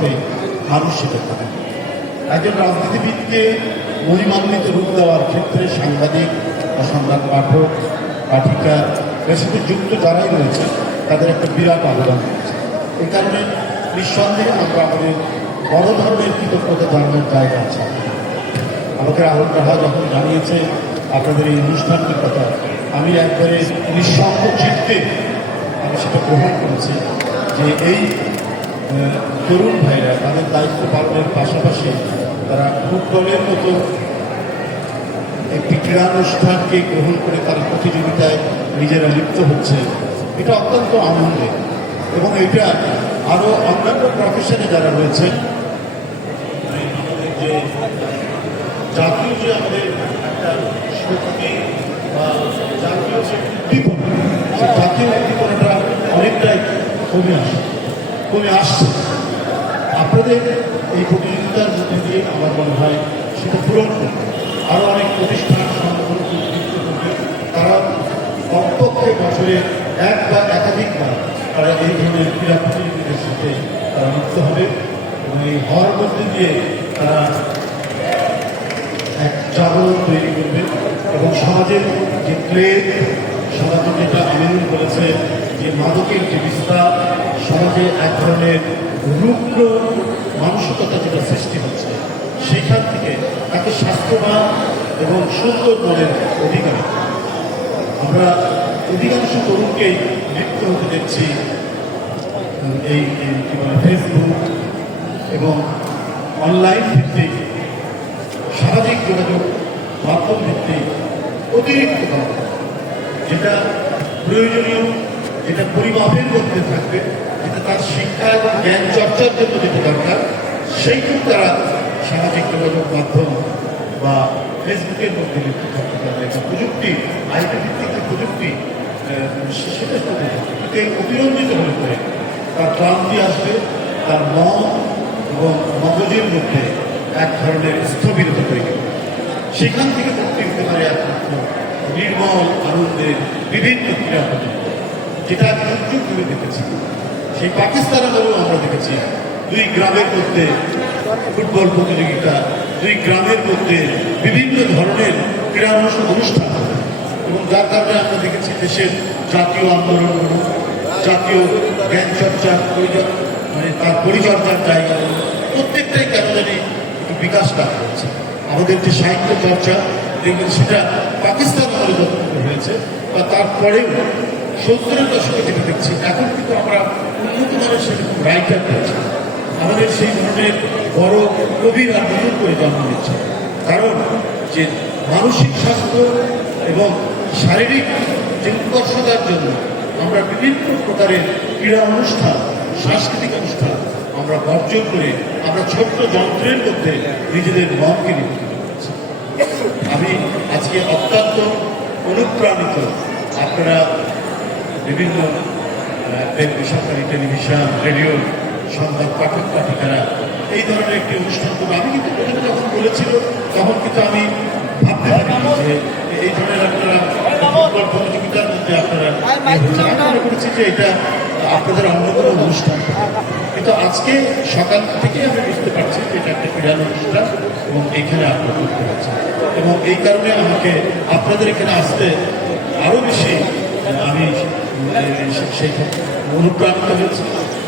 হবে, মানুষ সেটা করে। একজন রাজনীতিবিদকে মহিমান্বিত রূপ দেওয়ার ক্ষেত্রে সাংবাদিক বা সংবাদ পাঠক, পাঠিকা, এর সাথে যুক্ত যারাই রয়েছে তাদের একটা বিরাট অবদান রয়েছে। এই কারণে নিঃসন্দেহে আমরা আমাদের বড় ধরনের কৃতজ্ঞতা জানানোর জায়গা আছে। আমাকে রাহুল রাহা যখন জানিয়েছে আপনাদের এই অনুষ্ঠানটির কথা, আমি একবারে নিঃসঙ্গ চিত্তে আমি সেটা গ্রহণ করেছি যে এই তরুণ ভাইরা তাদের দায়িত্ব পালনের পাশাপাশি তারা ফুটবলের মতো একটি ক্রীড়ানুষ্ঠানকে গ্রহণ করে তারা প্রতিযোগিতায় নিজেরা লিপ্ত হচ্ছে। এটা অত্যন্ত আনন্দের এবং এটা আরও অন্যান্য প্রফেশনে যারা রয়েছেন, যে জাতীয় যে আমাদের একটা শক্তি বা জাতীয় যে উদ্দীপনা, সেই জাতীয় উদ্দীপনাটা অনেকটাই কমে আসছে। আপনাদের এই প্রতিযোগিতার মধ্যে দিয়ে আমার মনে হয় সেটা পূরণ করবে। আরও অনেক প্রতিষ্ঠান সংগঠন উদ্বৃত্ত করবে, তারা কমপক্ষে বছরে এক বা একাধিকবার তারা এই ধরনের ক্রীড়া প্রতিযোগিতার সাথে তারা মুক্ত হবে এবং এই হওয়ার মধ্যে দিয়ে তারা এক জাগরণ তৈরি করবে এবং সমাজের যে ক্লেদ, সমাজে যেটা আমিনুল বলেছে যে মাদকের যে বিস্তার, সমাজে এক ধরনের রুগ্ন মানসিকতা যেটা সৃষ্টি হচ্ছে, সেখান থেকে তাকে স্বাস্থ্যবান এবং সুন্দর মনের অধিকার। আমরা অধিকাংশ তরুণকেই লিপ্ত হতে দেখছি এই ফেসবুক এবং অনলাইন ভিত্তিক সামাজিক যোগাযোগ মাধ্যম ভিত্তিক অতিরিক্ত যেটা প্রয়োজনীয়, যেটা পরিমাপের মধ্যে থাকবে, যেটা তার শিক্ষা এবং জ্ঞান চর্চার জন্য যেটা দরকার, সেইটুকু তারা সামাজিক যোগাযোগ মাধ্যম বা ফেসবুকের মধ্যে লিপ্ত থাকতে পারবে। একটা প্রযুক্তি, আইটি ভিত্তিক যে প্রযুক্তি, সেটার সাথে অতিরঞ্জিত হয়ে পড়ে তার ক্লান্তি আসবে, তার মন এবং মগজের মধ্যে এক ধরনের স্থবিরতা তৈরি হবে। সেখান থেকে মুক্তি হতে পারে একমাত্র নির্মল আনন্দের বিভিন্ন ক্রীড়া প্রতিযোগিতা, যেটা দুর্যোগ করে দেখেছি। সেই পাকিস্তান আমলেও আমরা দেখেছি দুই গ্রামের মধ্যে ফুটবল প্রতিযোগিতা, দুই গ্রামের মধ্যে বিভিন্ন ধরনের ক্রীড়া অনুষ্ঠান, এবং যার কারণে আমরা দেখেছি দেশের জাতীয় আন্দোলন, জাতীয় জ্ঞান চর্চার তার পরিচর্যার জায়গা প্রত্যেকটাই কেন জানি একটু বিকাশ লাভ করেছে। আমাদের যে সাহিত্য চর্চা দেখবেন সেটা পাকিস্তান আমলে যখন হয়েছে বা তারপরেও 70-এর দশকে যেটা দেখছি, এখন কিন্তু আমরা উন্নত মানের সেরকম রাইটার পেয়েছি। আমাদের সেই ধরনের বড় কবির আর নতুন করে জন্ম নিচ্ছে, কারণ যে মানসিক স্বাস্থ্য এবং শারীরিক যে উৎকর্ষতার জন্য আমরা বিভিন্ন প্রকারের ক্রীড়া অনুষ্ঠান, সাংস্কৃতিক অনুষ্ঠান আমরা বর্জন করে আমরা ছোট্ট যন্ত্রের মধ্যে নিজেদের মনকে নিবেদিত করছি। আমি আজকে অত্যন্ত অনুপ্রাণিত, আপনারা বিভিন্ন বেসরকারি টেলিভিশন, রেডিও, সংবাদ পাঠক পাঠিকারা এই ধরনের একটি অনুষ্ঠান করবো। আমি কিন্তু প্রথমে যখন বলেছিল তখন কিন্তু আমি ভাবতে পারিনি যে এই ধরনের আপনারা ফুটবল প্রতিযোগিতার মধ্যে আপনারা মনে করেছি যে এটা আপনাদের অন্য কোনো অনুষ্ঠান, কিন্তু আজকে সকাল থেকে আমি বুঝতে পারছি যে এটা একটা ক্রীড়া অনুষ্ঠান এবং এখানে আপনারা করতে পারছেন, এবং এই কারণে আমাকে আপনাদের এখানে আসতে আরও বেশি আমি সেই অনুপ্রাণিত হয়েছি।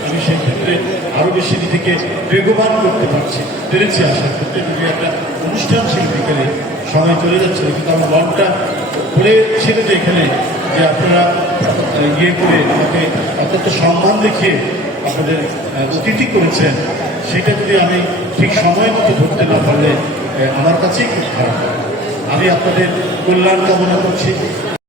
আমি সেই ক্ষেত্রে আরও বেশি নিজেকে বেগবান করতে পেরেছি আসার ক্ষেত্রে। যদি একটা অনুষ্ঠান ছিল বিকেলে সময় চলে যাচ্ছে, কিন্তু আমার মনটা বলেছিল যে এখানে যে আপনারা ইয়ে করে আমাকে অত্যন্ত সম্মান দেখিয়ে আপনাদের অতিথি করেছেন, সেটা যদি আমি ঠিক সময় মতো ধরতে না পারলে আমার কাছেই খুব খারাপ। আমি আপনাদের কল্যাণ কামনা করছি।